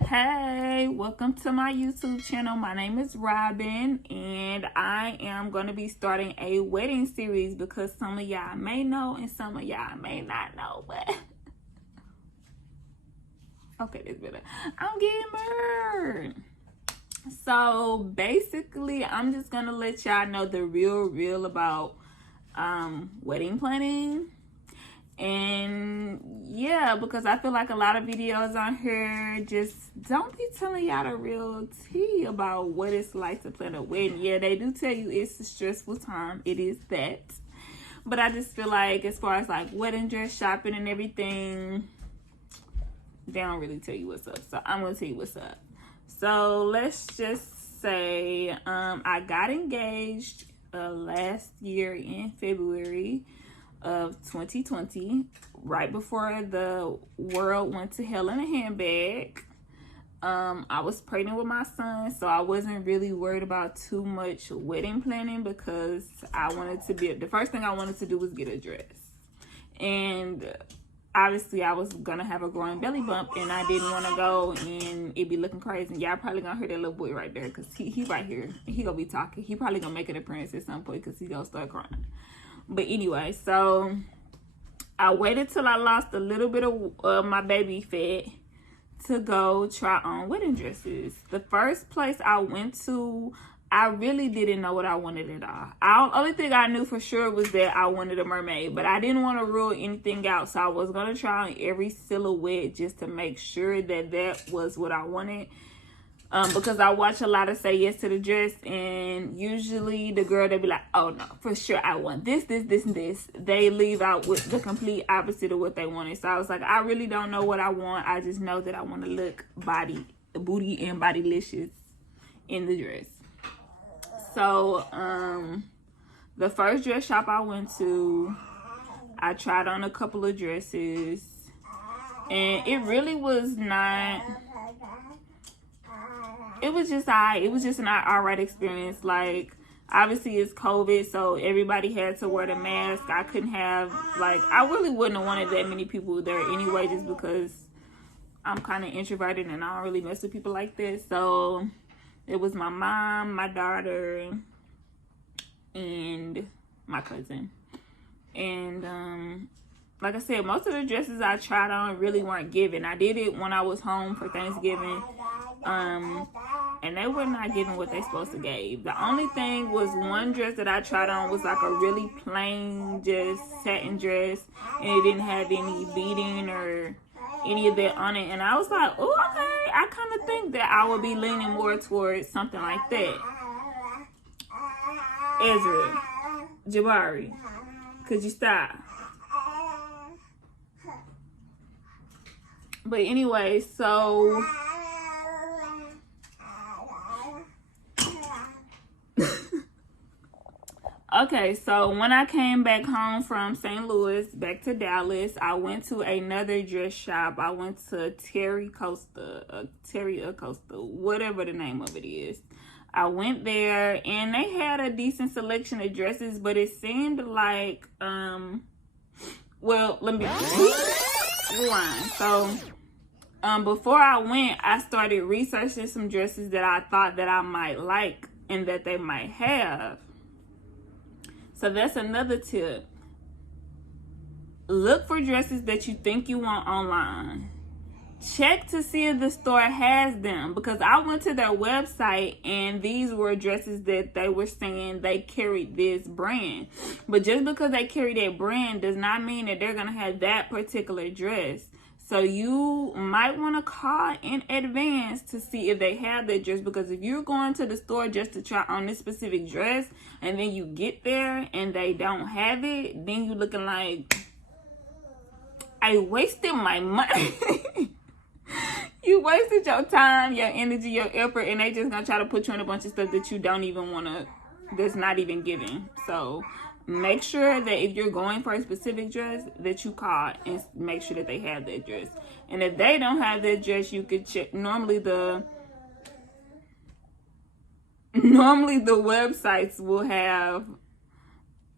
Hey, welcome to my YouTube channel. My name is Robin, and I am going to be starting a wedding series because some of y'all may know and some of y'all may not know, but okay, this better. I'm getting burned. So basically, I'm just going to let y'all know the real about wedding planning. And yeah, because I feel like a lot of videos on here just don't be telling y'all the real tea about what it's like to plan a wedding. Yeah, they do tell you it's a stressful time. It is that. But I just feel like as far as like wedding dress shopping and everything, they don't really tell you what's up. So I'm going to tell you what's up. So let's just say I got engaged last year in February of 2020, right before the world went to hell in a handbag. I was pregnant with my son, so I wasn't really worried about too much wedding planning because I wanted to be, the first thing I wanted to do was get a dress. And obviously I was gonna have a growing belly bump and I didn't want to go and it be looking crazy. Y'all probably gonna hear that little boy right there because he right here. He gonna be talking. He probably gonna make an appearance at some point because he gonna start crying. But anyway, so I waited till I lost a little bit of my baby fat to go try on wedding dresses. The first place I went to, I really didn't know what I wanted at all. Only thing I knew for sure was that I wanted a mermaid, but I didn't want to rule anything out. So I was going to try on every silhouette just to make sure that that was what I wanted. Because I watch a lot of Say Yes to the Dress, and usually the girl, they be like, oh no, for sure I want this, and this. They leave out with the complete opposite of what they wanted. So I was like, I really don't know what I want. I just know that I want to look booty and bodylicious in the dress. So the first dress shop I went to, I tried on a couple of dresses, and it really was not, it was just it was just an alright experience. Like, obviously it's COVID, so everybody had to wear the mask. I couldn't have, like, I really wouldn't have wanted that many people there anyway, just because I'm kind of introverted and I don't really mess with people like this. So it was my mom, my daughter, and my cousin. And like I said, most of the dresses I tried on really weren't given. I did it when I was home for Thanksgiving. And they were not giving what they supposed to give. The only thing was one dress that I tried on was like a really plain just satin dress, and it didn't have any beading or any of that on it. And I was like, oh, okay, I kind of think that I would be leaning more towards something like that. Ezra, Jabari, could you stop? But anyway, so okay, so when I came back home from St. Louis, back to Dallas, I went to another dress shop. I went to Terry Acosta, whatever the name of it is. I went there, and they had a decent selection of dresses, but it seemed like, well, let me rewind. So, before I went, I started researching some dresses that I thought that I might like and that they might have. So that's another tip. Look for dresses that you think you want online. Check to see if the store has them, because I went to their website and these were dresses that they were saying they carried this brand. But just because they carry that brand does not mean that they're going to have that particular dress. So you might want to call in advance to see if they have that dress, because if you're going to the store just to try on this specific dress and then you get there and they don't have it, then you're looking like, I wasted my money. You wasted your time, your energy, your effort, and they just gonna try to put you in a bunch of stuff that you don't even want to, that's not even given. So make sure that if you're going for a specific dress that you call and make sure that they have that dress. And if they don't have that dress, you could check. Normally the websites will have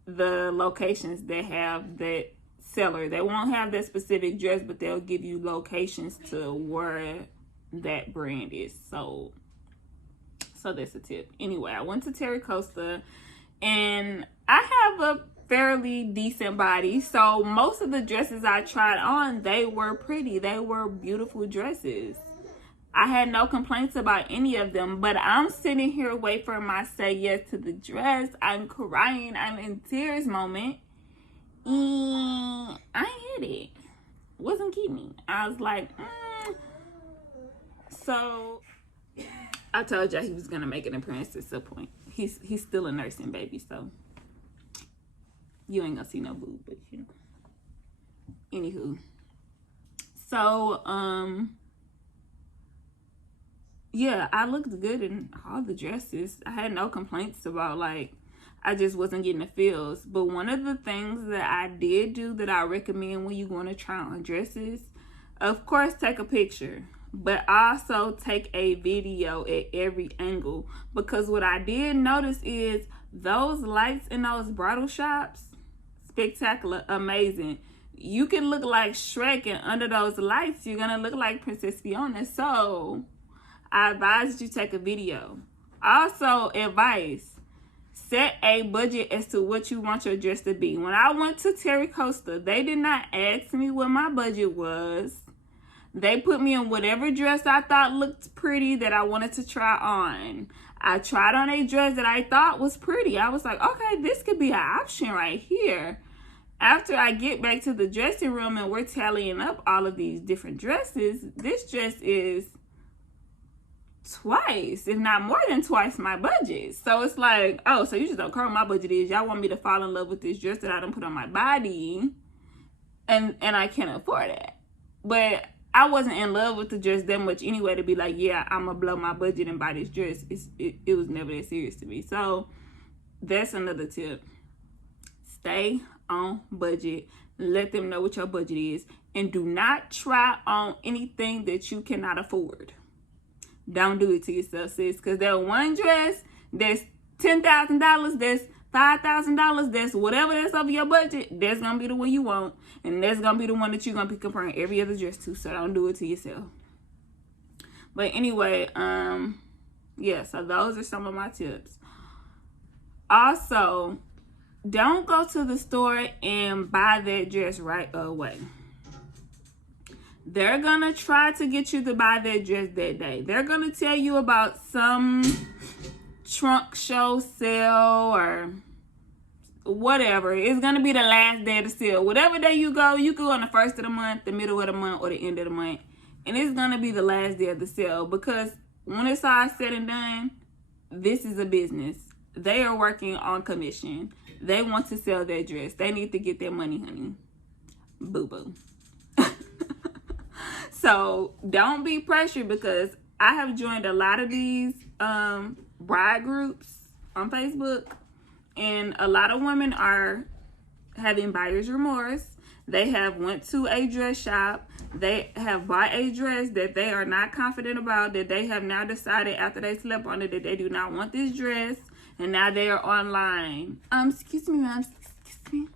the locations that have that seller. They won't have that specific dress, but they'll give you locations to where that brand is sold. So that's a tip. Anyway, I went to Terry Costa, and I have a fairly decent body, so most of the dresses I tried on, they were pretty. They were beautiful dresses. I had no complaints about any of them, but I'm sitting here waiting for my say yes to the dress. I'm crying. I'm in tears moment. And I hit it. Wasn't keeping me. I was like, So I told y'all he was gonna make an appearance at some point. He's still a nursing baby, so you ain't gonna see no boob, but you know. Anywho. So, yeah, I looked good in all the dresses. I had no complaints about, like, I just wasn't getting the feels. But one of the things that I did do that I recommend when you want to try on dresses, of course, take a picture, but also take a video at every angle. Because what I did notice is those lights in those bridal shops, spectacular, amazing. You can look like Shrek, and under those lights, you're going to look like Princess Fiona. So I advise that you take a video. Also, advice, set a budget as to what you want your dress to be. When I went to Terry Costa, they did not ask me what my budget was. They put me in whatever dress I thought looked pretty that I wanted to try on. I tried on a dress that I thought was pretty. I was like, okay, this could be an option right here. After I get back to the dressing room and we're tallying up all of these different dresses, this dress is twice, if not more than twice, my budget. So it's like, oh, so you just don't care what my budget is. Y'all want me to fall in love with this dress that I done put on my body, and I can't afford it. But I wasn't in love with the dress that much anyway to be like, yeah, I'm gonna blow my budget and buy this dress. It was never that serious to me. So that's another tip. Stay on budget. Let them know what your budget is, and do not try on anything that you cannot afford. Don't do it to yourself, sis, because that one dress that's $10,000, that's $5,000, that's whatever that's over your budget, that's gonna be the one you want, and that's gonna be the one that you're gonna be comparing every other dress to. So don't do it to yourself. But anyway, yeah, so those are some of my tips. Also, don't go to the store and buy that dress right away. They're gonna try to get you to buy that dress that day. They're gonna tell you about some trunk show sale or whatever. It's gonna be the last day of the sale. Whatever day you go on the first of the month, the middle of the month, or the end of the month. And it's gonna be the last day of the sale, because when it's all said and done, this is a business. They are working on commission. They want to sell their dress. They need to get their money, honey. Boo-boo. So don't be pressured, because I have joined a lot of these bride groups on Facebook, and a lot of women are having buyer's remorse. They have went to a dress shop. They have bought a dress that they are not confident about, that they have now decided after they slept on it that they do not want this dress, and now they are online. Excuse me, ma'am. Excuse me.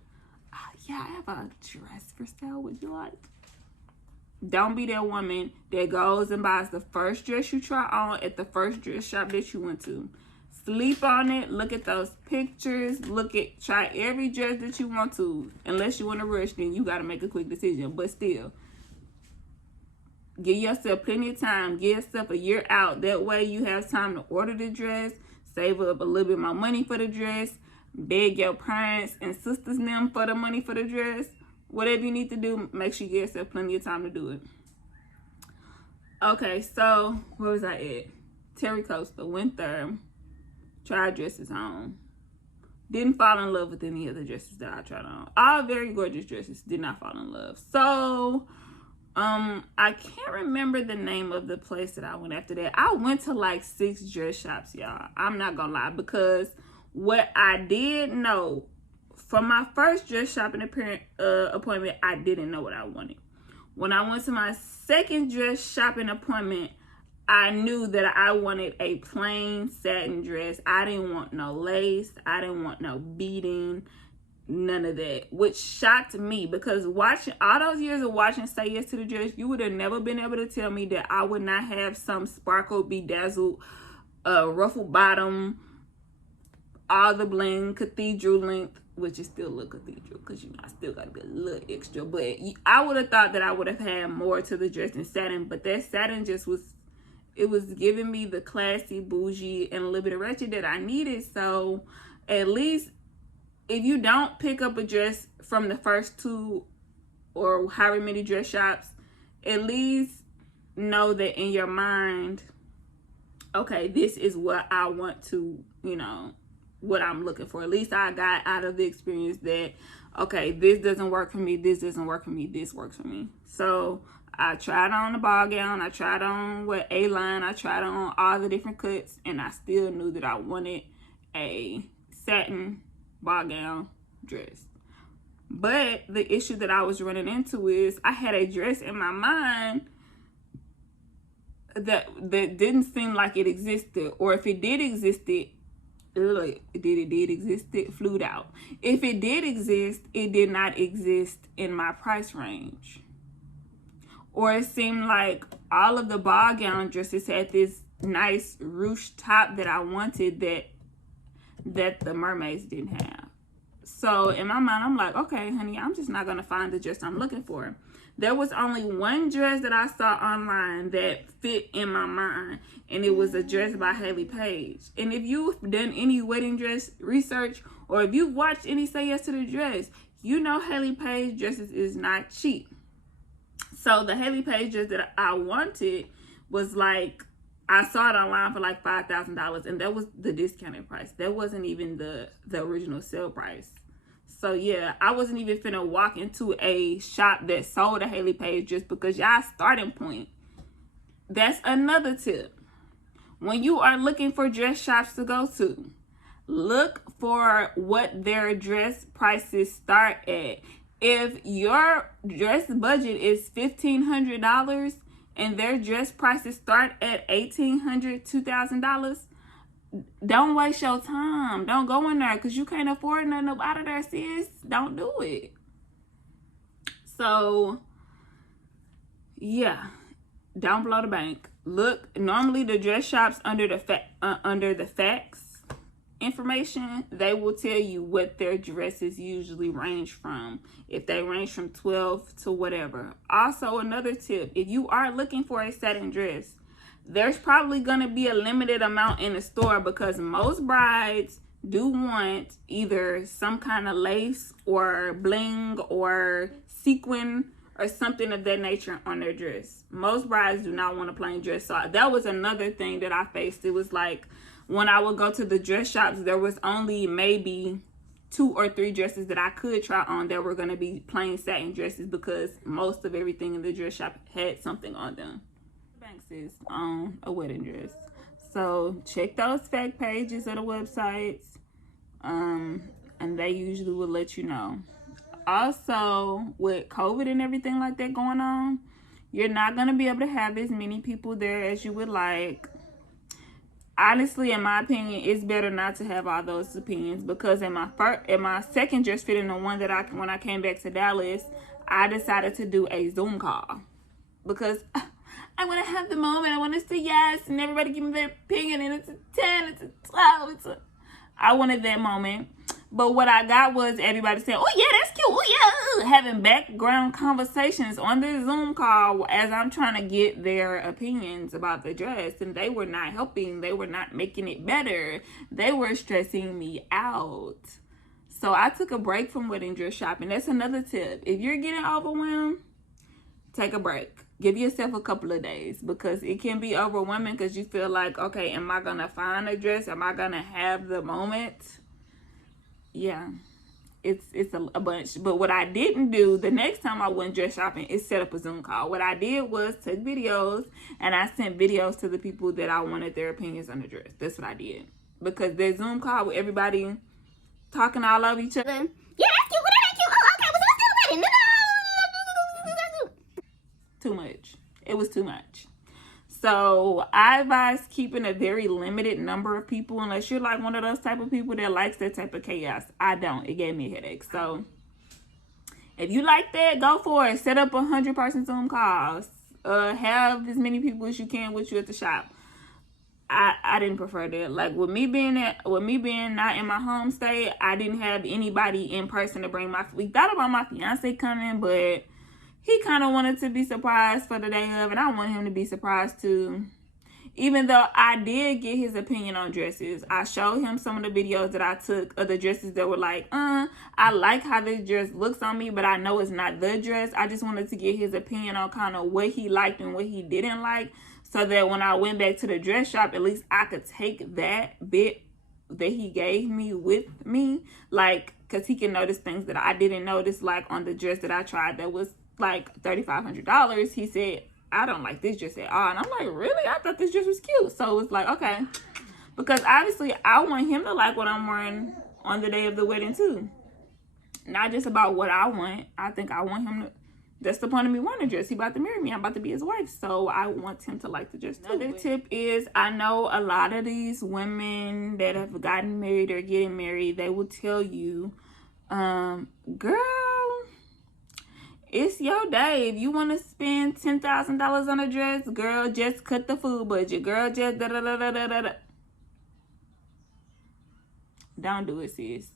Yeah, I have a dress for sale. Would you like? Don't be that woman that goes and buys the first dress you try on at the first dress shop that you went to. Sleep on it. Look at those pictures. Try every dress that you want to. Unless you want to rush, then you got to make a quick decision. But still, give yourself plenty of time. Give yourself a year out. That way you have time to order the dress. Save up a little bit more money for the dress. Beg your parents and sisters and them for the money for the dress. Whatever you need to do, make sure you give yourself plenty of time to do it. Okay, so where was I at? Terry Costa. Went there. Tried dresses on. Didn't fall in love with any of the dresses that I tried on. All very gorgeous dresses. Did not fall in love. So, I can't remember the name of the place that I went after that. I went to like 6 dress shops, y'all. I'm not gonna lie, because what I did know from my first dress shopping appointment, I didn't know what I wanted. When I went to my second dress shopping appointment, I knew that I wanted a plain satin dress. I didn't want no lace. I didn't want no beading. none of that, which shocked me, because watching all those years of watching Say Yes to the Dress, you would have never been able to tell me that I would not have some sparkle, bedazzled, ruffled bottom, all the bling, cathedral length, which is still a little cathedral because, you know, I still got to be a little extra. But I would have thought that I would have had more to the dress than satin. But that satin just was, it was giving me the classy, bougie, and a little bit of ratchet that I needed. So at least if you don't pick up a dress from the first two or however many dress shops, at least know that in your mind, okay, this is what I want to, you know, what I'm looking for. At least I got out of the experience that, okay, this doesn't work for me, this doesn't work for me, this works for me. So I tried on the ball gown, I tried on what A-line, I tried on all the different cuts, and I still knew that I wanted a satin ball gown dress. But the issue that I was running into is I had a dress in my mind that didn't seem like it existed, or if it did exist, it flew out. If it did exist, it did not exist in my price range. Or it seemed like all of the ball gown dresses had this nice ruched top that I wanted that the mermaids didn't have. So in my mind, I'm like, okay, honey, I'm just not going to find the dress I'm looking for. There was only one dress that I saw online that fit in my mind, and it was a dress by Hayley Paige. And if you've done any wedding dress research, or if you've watched any Say Yes to the Dress, you know Hayley Paige dresses is not cheap. So the Hayley Paige dress that I wanted was like, I saw it online for like $5,000, and that was the discounted price. That wasn't even the original sale price. So yeah, I wasn't even finna walk into a shop that sold a Hayley Paige just because y'all starting point. That's another tip. When you are looking for dress shops to go to, look for what their dress prices start at. If your dress budget is $1,500 and their dress prices start at $1,800, $2,000, don't waste your time. Don't go in there because you can't afford nothing up out of there, sis. Don't do it. So yeah, don't blow the bank. Look, normally the dress shops under the facts information, they will tell you what their dresses usually range from. If they range from 12 to whatever. Also, another tip, if you are looking for a satin dress, there's probably going to be a limited amount in the store, because most brides do want either some kind of lace or bling or sequin or something of that nature on their dress. Most brides do not want a plain dress. So that was another thing that I faced. It was like, when I would go to the dress shops, there was only maybe 2 or 3 dresses that I could try on that were going to be plain satin dresses, because most of everything in the dress shop had something on them. Banks is on a wedding dress. So check those fact pages of the websites, and they usually will let you know. Also, with COVID and everything like that going on, you're not going to be able to have as many people there as you would like. Honestly, in my opinion, it's better not to have all those opinions, because in my second dress fitting, the one that when I came back to Dallas, I decided to do a Zoom call because I want to have the moment. I want to say yes, and everybody give me their opinion, and it's a 10, it's a 12, I wanted that moment. But what I got was everybody saying, oh yeah, that's cute, oh yeah, having background conversations on the Zoom call as I'm trying to get their opinions about the dress, and they were not helping. They were not making it better. They were stressing me out. So I took a break from wedding dress shopping. That's another tip. If you're getting overwhelmed, take a break. Give yourself a couple of days, because it can be overwhelming because you feel like, okay, am I going to find a dress? Am I going to have the moment? Yeah, it's a bunch. But what I didn't do the next time I went dress shopping is set up a Zoom call. What I did was take videos, and I sent videos to the people that I wanted their opinions on the dress. That's what I did. Because the Zoom call with everybody talking all over each other. Yeah, that's cute. Well, that ain't cute. Oh, okay. Well, so let's do the wedding. Too much. It was too much. So I advise keeping a very limited number of people, unless you're like one of those type of people that likes that type of chaos. I don't. It gave me a headache. So if you like that, go for it. Set up 100-person Zoom calls. Have as many people as you can with you at the shop. I didn't prefer that. Like with me being not in my home state, I didn't have anybody in person to bring we thought about my fiance coming, but he kind of wanted to be surprised for the day of, and I want him to be surprised too. Even though I did get his opinion on dresses, I showed him some of the videos that I took of the dresses that were like, I like how this dress looks on me, but I know it's not the dress. I just wanted to get his opinion on kind of what he liked and what he didn't like, so that when I went back to the dress shop, at least I could take that bit that he gave me with me, like, because he can notice things that I didn't notice, like on the dress that I tried that was like $3,500. He said, I don't like this dress at all. And I'm like, really? I thought this dress was cute. So it's like, okay. Because obviously I want him to like what I'm wearing on the day of the wedding too. Not just about what I want. I think I want him to, that's the point of me wearing a dress. He about to marry me. I'm about to be his wife. So I want him to like the dress too. Another tip is, I know a lot of these women that have gotten married or getting married, they will tell you, girl, it's your day. If you want to spend $10,000 on a dress, girl, just cut the food budget. Girl, just da-da-da-da-da-da. Don't do it, sis.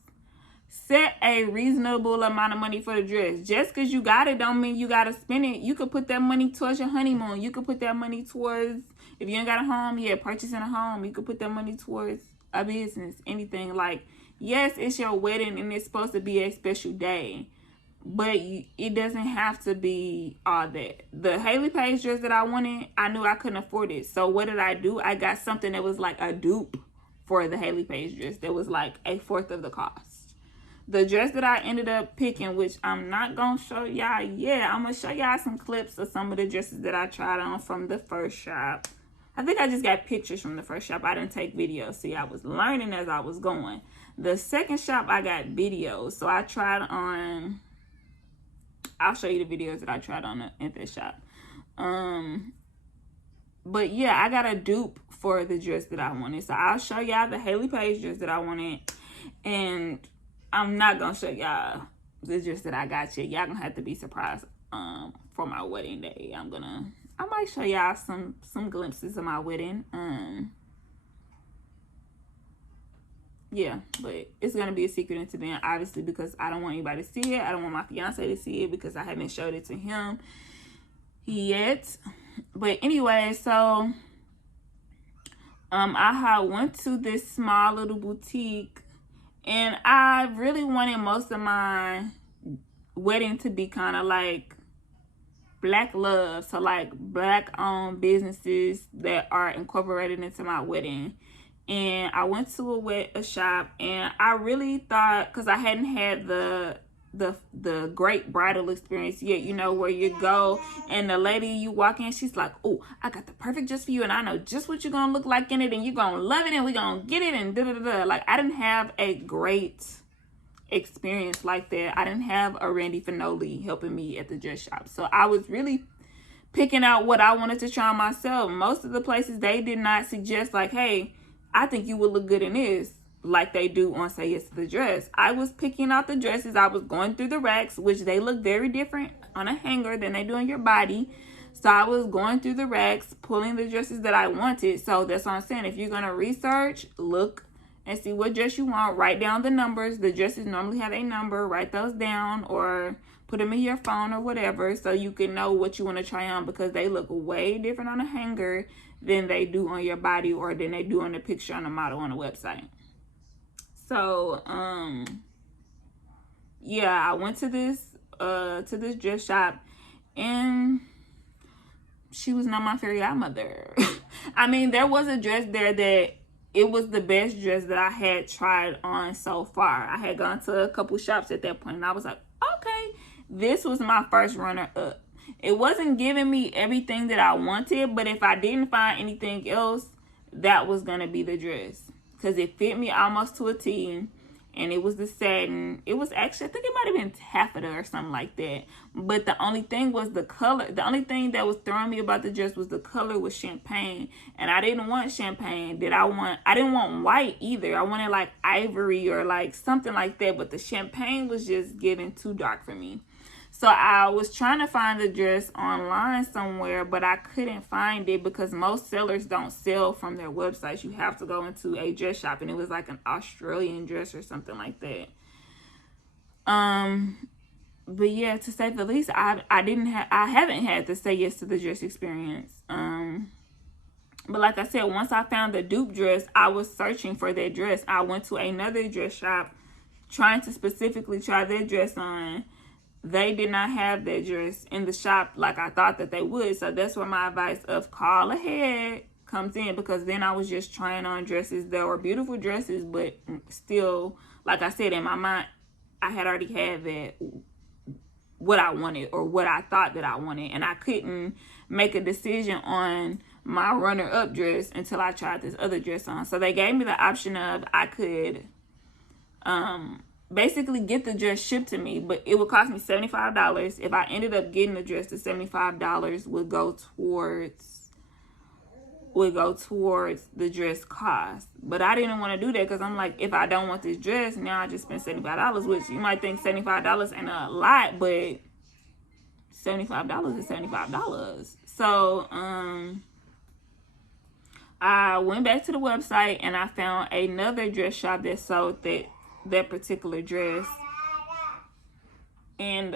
Set a reasonable amount of money for the dress. Just because you got it don't mean you got to spend it. You could put that money towards your honeymoon. You could put that money towards, if you ain't got a home, purchasing a home. You could put that money towards a business, anything. Like, yes, it's your wedding and it's supposed to be a special day, but it doesn't have to be all that. The Hayley Paige dress that I wanted, I knew I couldn't afford it. So what did I do? I got something that was like a dupe for the Hayley Paige dress that was like 1/4 of the cost. The dress that I ended up picking, which I'm not going to show y'all yet. I'm going to show y'all some clips of some of the dresses that I tried on from the first shop. I think I just got pictures from the first shop. I didn't take videos. See, I was learning as I was going. The second shop, I got videos. So I tried on... I'll show you the videos that I tried on at this shop. But yeah, I got a dupe for the dress that I wanted. So I'll show y'all the Hayley Paige dress that I wanted. And I'm not going to show y'all the dress that I got yet. Y'all going to have to be surprised for my wedding day. I might show y'all some glimpses of my wedding. Yeah, but it's going to be a secret until then, obviously, because I don't want anybody to see it. I don't want my fiance to see it because I haven't showed it to him yet. But anyway, so I went to this small little boutique, and I really wanted most of my wedding to be kind of like Black love. So like Black-owned businesses that are incorporated into my wedding. And I went to a shop, and I really thought, because I hadn't had the great bridal experience yet, you know, where you go and the lady, you walk in, she's like, oh, I got the perfect dress for you, and I know just what you're gonna look like in it, and you're gonna love it, and we're gonna get it, and da-da-da-da. Like, I didn't have a great experience like that. I didn't have a Randy Finoli helping me at the dress shop. So I was really picking out what I wanted to try myself. Most of the places, they did not suggest like, hey, I think you would look good in this, like they do on Say Yes to the Dress. I was picking out the dresses. I was going through the racks, which they look very different on a hanger than they do on your body. So I was going through the racks, pulling the dresses that I wanted. So that's what I'm saying. If you're going to research, look and see what dress you want. Write down the numbers. The dresses normally have a number. Write those down or put them in your phone or whatever, so you can know what you want to try on, because they look way different on a hanger than they do on your body or than they do on the picture on the model on the website. So, yeah, I went to this dress shop, and she was not my fairy godmother. I mean, there was a dress there that it was the best dress that I had tried on so far. I had gone to a couple shops at that point, and I was like, okay, this was my first runner-up. It wasn't giving me everything that I wanted, but if I didn't find anything else, that was going to be the dress, because it fit me almost to a T. and it was the satin. It was actually, I think it might have been taffeta or something like that. But the only thing was the color. The only thing that was throwing me about the dress was the color was champagne, and I didn't want champagne. I didn't want white either. I wanted like ivory or like something like that. But the champagne was just getting too dark for me. So I was trying to find the dress online somewhere, but I couldn't find it because most sellers don't sell from their websites. You have to go into a dress shop, and it was like an Australian dress or something like that. But yeah, to say the least, I haven't had to say yes to the dress experience. But like I said, once I found the dupe dress, I was searching for that dress. I went to another dress shop trying to specifically try their dress on. They did not have that dress in the shop like I thought that they would. So that's where my advice of call ahead comes in, because then I was just trying on dresses that were beautiful dresses, but still, like I said, in my mind, I had already had that, what I wanted or what I thought that I wanted. And I couldn't make a decision on my runner-up dress until I tried this other dress on. So they gave me the option of I could basically get the dress shipped to me, but it would cost me $75. If I ended up getting the dress, the $75 would go towards the dress cost. But I didn't want to do that because I'm like, if I don't want this dress, now I just spent $75, which you might think $75 ain't a lot, but $75 is $75. So I went back to the website and I found another dress shop that sold that particular dress, and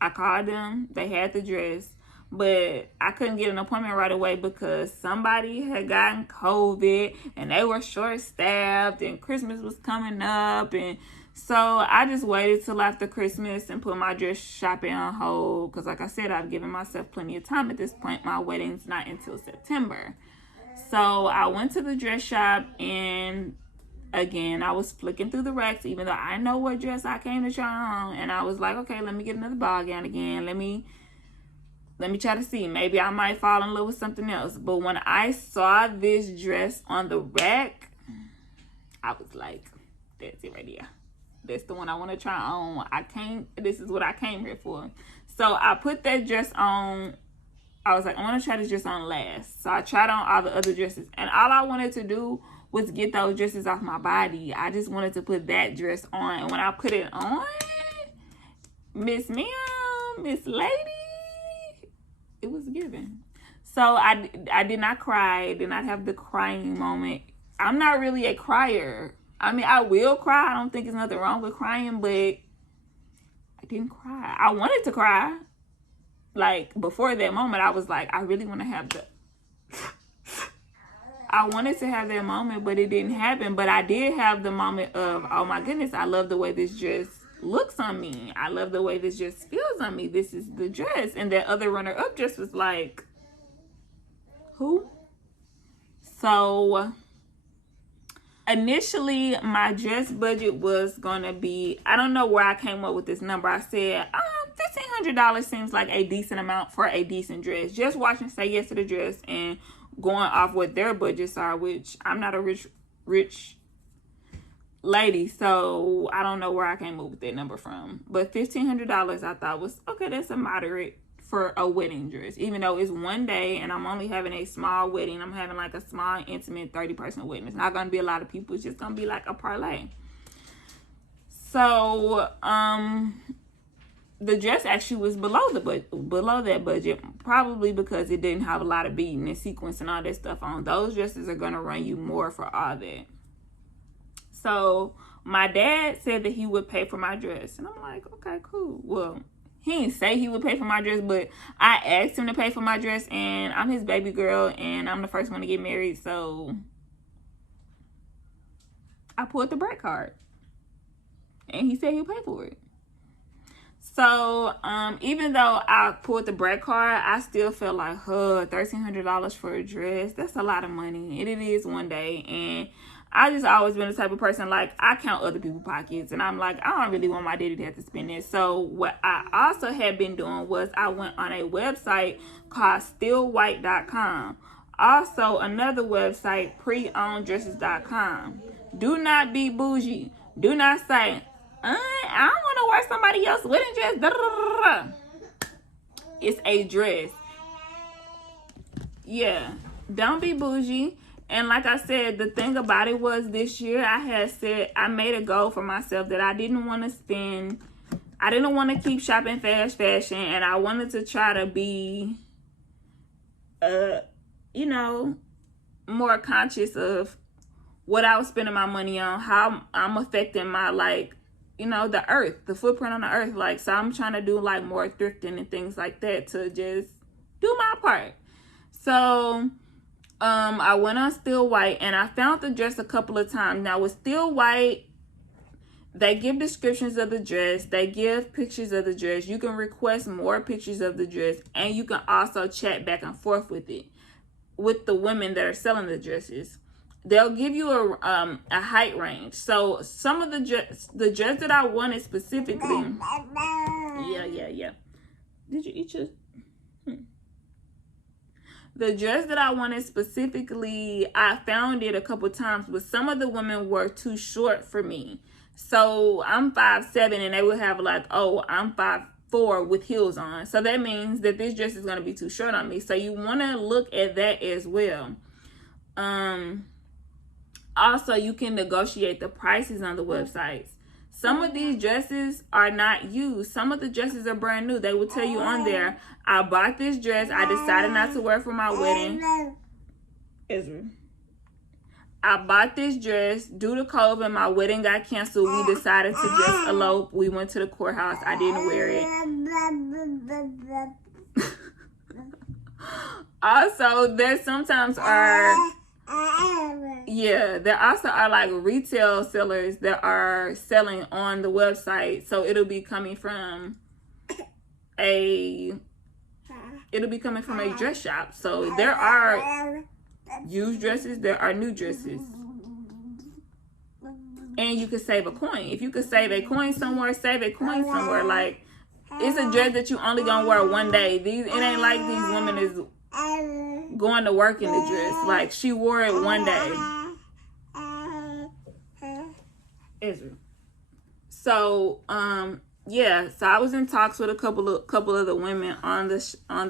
I called them. They had the dress, but I couldn't get an appointment right away because somebody had gotten COVID and they were short-staffed and Christmas was coming up, and so I just waited till after Christmas and put my dress shopping on hold because, like I said, I've given myself plenty of time at this point. My wedding's not until September. So I went to the dress shop, and again, I was flicking through the racks, even though I know what dress I came to try on. And I was like, okay, let me get another ball gown again. Let me try to see. Maybe I might fall in love with something else. But when I saw this dress on the rack, I was like, that's it right there. That's the one I want to try on. This is what I came here for. So I put that dress on. I was like, I want to try this dress on last. So I tried on all the other dresses. And all I wanted to do was get those dresses off my body. I just wanted to put that dress on. And when I put it on, Miss Lady, it was given. So I did not cry. I did not have the crying moment. I'm not really a crier. I mean, I will cry. I don't think there's nothing wrong with crying, but I didn't cry. I wanted to cry. Like, before that moment, I was like, I really want to have I wanted to have that moment, but it didn't happen. But I did have the moment of, oh my goodness, I love the way this dress looks on me. I love the way this dress feels on me. This is the dress. And that other runner-up dress was like, who? So initially, my dress budget was going to be, I don't know where I came up with this number. I said, $1,500 seems like a decent amount for a decent dress. Just watching Say Yes to the Dress and going off what their budgets are, which I'm not a rich lady, so I don't know where I came up with that number from. But $1,500 I thought was, okay, that's a moderate for a wedding dress. Even though it's one day and I'm only having a small wedding. I'm having like a small, intimate 30-person wedding. It's not going to be a lot of people. It's just going to be like a parlay. So, the dress actually was below that budget, probably because it didn't have a lot of beading and sequins and all that stuff on. Those dresses are going to run you more for all that. So my dad said that he would pay for my dress, and I'm like, okay, cool. Well, he didn't say he would pay for my dress, but I asked him to pay for my dress, and I'm his baby girl, and I'm the first one to get married, so I pulled the break card, and he said he'll pay for it. So, even though I pulled the break card, I still felt like, $1,300 for a dress, that's a lot of money. And it is one day. And I just always been the type of person, like, I count other people's pockets. And I'm like, I don't really want my daddy to have to spend it. So, what I also had been doing was I went on a website called stillwhite.com. Also, another website, preowneddresses.com. Do not be bougie. Do not say, I don't want to wear somebody else's wedding dress. Da, da, da, da. It's a dress. Yeah, don't be bougie. And like I said, the thing about it was this year I made a goal for myself that I didn't want to spend. I didn't want to keep shopping fast fashion, and I wanted to try to be, more conscious of what I was spending my money on, how I'm affecting my, the earth, the footprint on the earth. Like, so I'm trying to do like more thrifting and things like that to just do my part. So, I went on Still White and I found the dress a couple of times. Now with Still White, they give descriptions of the dress. They give pictures of the dress. You can request more pictures of the dress, and you can also chat back and forth with the women that are selling the dresses. They'll give you a height range. So some of the dress that I wanted specifically. Yeah. Did you eat your? The dress that I wanted specifically, I found it a couple times, but some of the women were too short for me. So I'm 5'7", and they would have like, oh, I'm 5'4" with heels on. So that means that this dress is going to be too short on me. So you want to look at that as well. Also, you can negotiate the prices on the websites. Some of these dresses are not used. Some of the dresses are brand new. They will tell you on there, I bought this dress. I decided not to wear it for my wedding. Israel. I bought this dress due to COVID. My wedding got canceled. We decided to just elope. We went to the courthouse. I didn't wear it. Also, there sometimes are... Yeah, there also are like retail sellers that are selling on the website. So it'll be coming from a dress shop. So there are used dresses, there are new dresses. And you can save a coin. If you could save a coin somewhere, save a coin somewhere. Like, it's a dress that you only gonna wear one day. It ain't like these women is going to work in the dress. Like, she wore it one day. Israel. So, yeah. So I was in talks with a couple of the women on the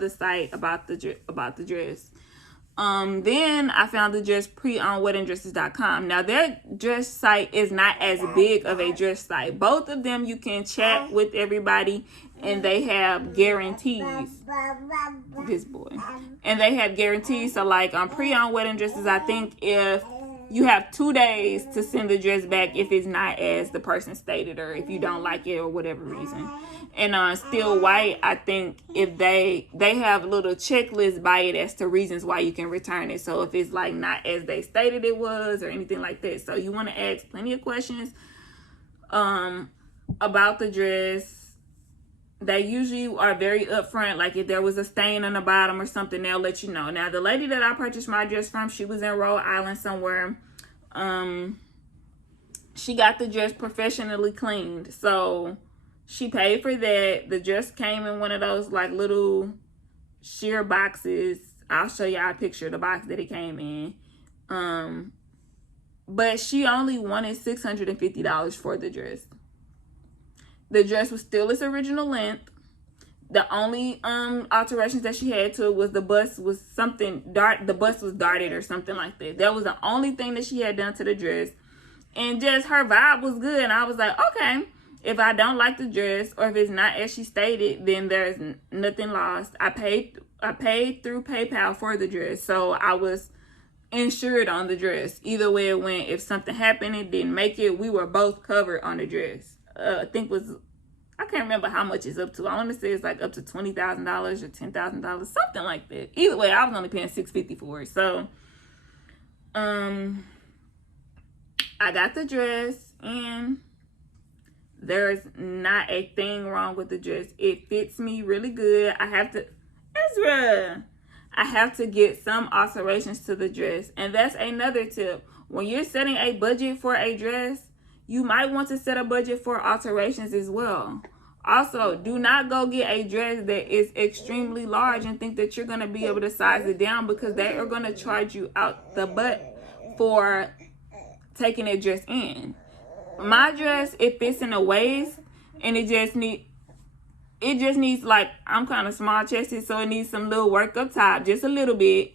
site about the dress. Then I found the dress preowneddresses.com. Now their dress site is not as big of a dress site. Both of them you can chat with everybody, and they have guarantees. This boy. And they have guarantees. So like on Pre-Owned Wedding Dresses, I think if you have 2 days to send the dress back if it's not as the person stated, or if you don't like it or whatever reason. And on Still White, I think if they have a little checklist by it as to reasons why you can return it. So if it's like not as they stated it was or anything like that. So you want to ask plenty of questions about the dress. They usually are very upfront. Like if there was a stain on the bottom or something, they'll let you know. Now the lady that I purchased my dress from, she was in Rhode Island somewhere. She got the dress professionally cleaned. So she paid for that. The dress came in one of those like little sheer boxes. I'll show y'all a picture of the box that it came in. But she only wanted $650 for the dress. The dress was still its original length. The only alterations that she had to it was the bust was the bust was darted or something like that. That was the only thing that she had done to the dress. And just her vibe was good. And I was like, okay, if I don't like the dress or if it's not as she stated, then there's nothing lost. I paid through PayPal for the dress. So I was insured on the dress. Either way it went, if something happened, it didn't make it, we were both covered on the dress. I can't remember how much it's up to. I want to say it's like up to $20,000 or $10,000, something like that. Either way, I was only paying $650 for it. So, I got the dress, and there's not a thing wrong with the dress. It fits me really good. I have to get some alterations to the dress, and that's another tip. When you're setting a budget for a dress, you might want to set a budget for alterations as well. Also, do not go get a dress that is extremely large and think that you're going to be able to size it down, because they are going to charge you out the butt for taking a dress in. My dress, it fits in the waist, and it just needs, like, I'm kind of small chested, so it needs some little work up top, just a little bit.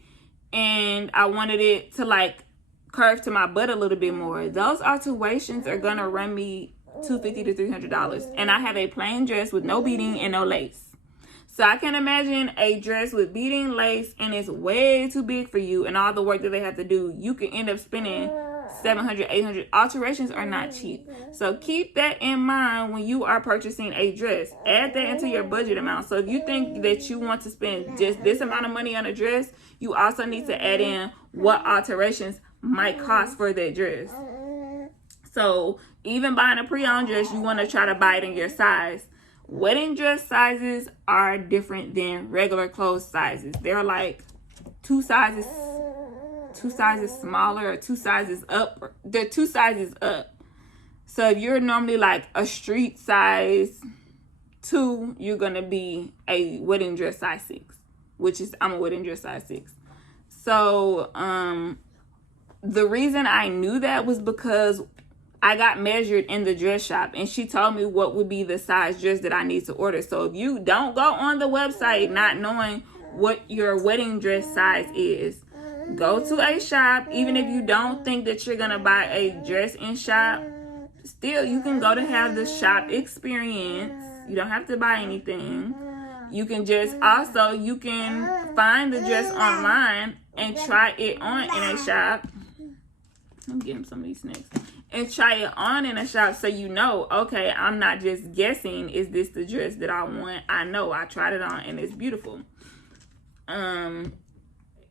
And I wanted it to, like, curve to my butt a little bit more. Those alterations are going to run me $250 to $300, and I have a plain dress with no beading and no lace. So I can imagine a dress with beading, lace, and it's way too big for you, and all the work that they have to do, you can end up spending $700, $800. Alterations are not cheap, so keep that in mind when you are purchasing a dress. Add that into your budget amount. So if you think that you want to spend just this amount of money on a dress, you also need to add in what alterations might cost for that dress. So even buying a pre-owned dress, you want to try to buy it in your size. Wedding dress sizes are different than regular clothes sizes. They're like two sizes smaller, or two sizes up. They're two sizes up. So if you're normally like a street size 2, you're gonna be a wedding dress size 6, which is, I'm a wedding dress size 6. So the reason I knew that was because I got measured in the dress shop, and she told me what would be the size dress that I need to order. So if you don't go on the website not knowing what your wedding dress size is, go to a shop. Even if you don't think that you're gonna buy a dress in shop, still you can go to have the shop experience. You don't have to buy anything. You can just, also you can find the dress online and try it on in a shop. I'm getting some of these snacks. And try it on in a shop, so you know, okay, I'm not just guessing, is this the dress that I want? I know I tried it on and it's beautiful.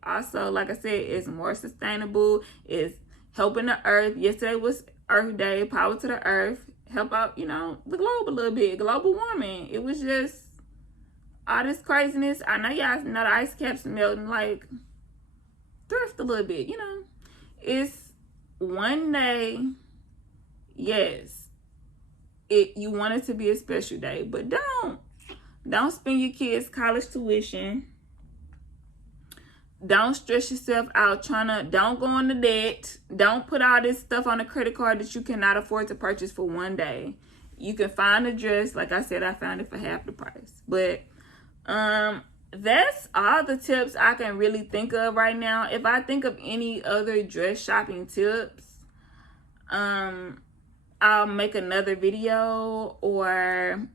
Also, like I said, it's more sustainable. It's helping the earth. Yesterday was Earth Day. Power to the earth. Help out, you know, the globe a little bit. Global warming. It was just all this craziness. I know y'all know the ice caps melting. Like, thrift a little bit, you know. It's one day. Yes, you want it to be a special day, but don't spend your kids' college tuition. Don't stress yourself out don't go into debt. Don't put all this stuff on a credit card that you cannot afford to purchase for one day. You can find a dress, like I said, I found it for half the price. But that's all the tips I can really think of right now. If I think of any other dress shopping tips, I'll make another video. Or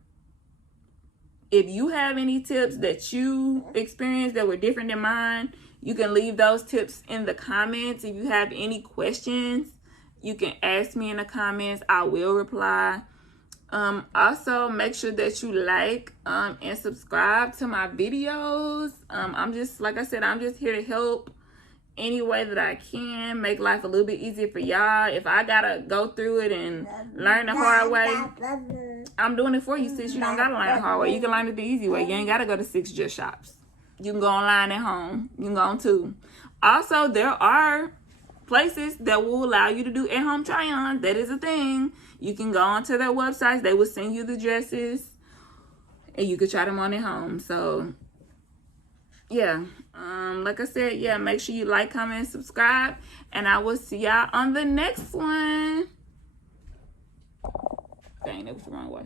if you have any tips that you experienced that were different than mine, you can leave those tips in the comments. If you have any questions, you can ask me in the comments. I will reply. Also, make sure that you like and subscribe to my videos. I'm just, like I said, I'm just here to help any way that I can, make life a little bit easier for y'all. If I gotta go through it and learn the hard way, I'm doing it for you, sis. You don't gotta learn the hard way. You can learn it the easy way. You ain't gotta go to 6 dress shops. You can go online at home. You can go on 2. Also, there are places that will allow you to do at-home try-on. That is a thing. You can go onto their websites. They will send you the dresses, and you can try them on at home. So, yeah. Like I said, yeah, make sure you like, comment, and subscribe, and I will see y'all on the next one. Dang, that was the wrong way.